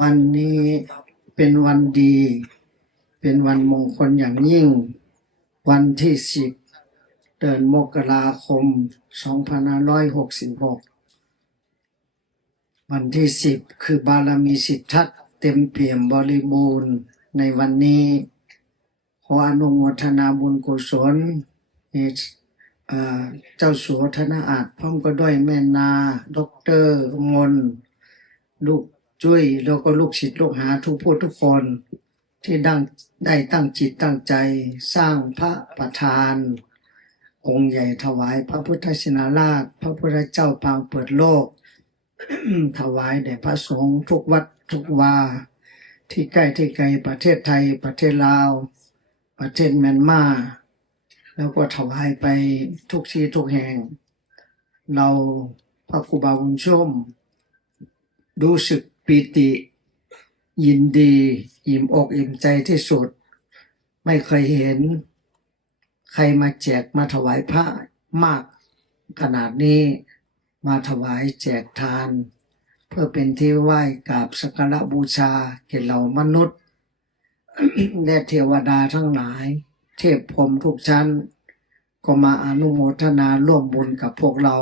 วันนี้เป็นวันดี เป็นวันมงคลอย่างยิ่ง วันที่สิบเดือนมกราคม2566วันที่สิบคือบารมีสิทธัตเต็มเปี่ยมบริบูรณ์ในวันนี้ ขออนุโมทนาบุญกุศลให้เอ่อเจ้าสัวธนาอาจพร้อมก็ด้วยแม่นาด็อกเตอร์มนลูก จุ้ยแล้วก็ลูกศิษย์ลูกหาทุกผู้ทุกคนที่ดังได้ตั้งจิตตั้งใจสร้างพระประธาน องค์ใหญ่ถวายพระพุทธชินราช พระพุทธเจ้าปางเปิดโลก ถวายแด่พระสงฆ์ทุกวัดทุกวา ที่ใกล้ที่ไกลประเทศไทยประเทศลาว ประเทศเมียนมาแล้วก็ถวายไปทุกที่ทุกแห่ง เราพระครูบาบุญชุ่มรู้สึก ปีติ ยินดี อิ่มอกอิ่มใจที่สุด ไม่เคยเห็น ใครมาแจกมาถวายพระมาก ขนาดนี้มาถวายแจกทาน เพื่อเป็นที่ไหว้กราบสักการะบูชาแก่เหล่ามนุษย์และเทวดาทั้งหลาย เทพพรมทุกชั้น ก็มาอนุโมทนาร่วมบุญกับพวกเรา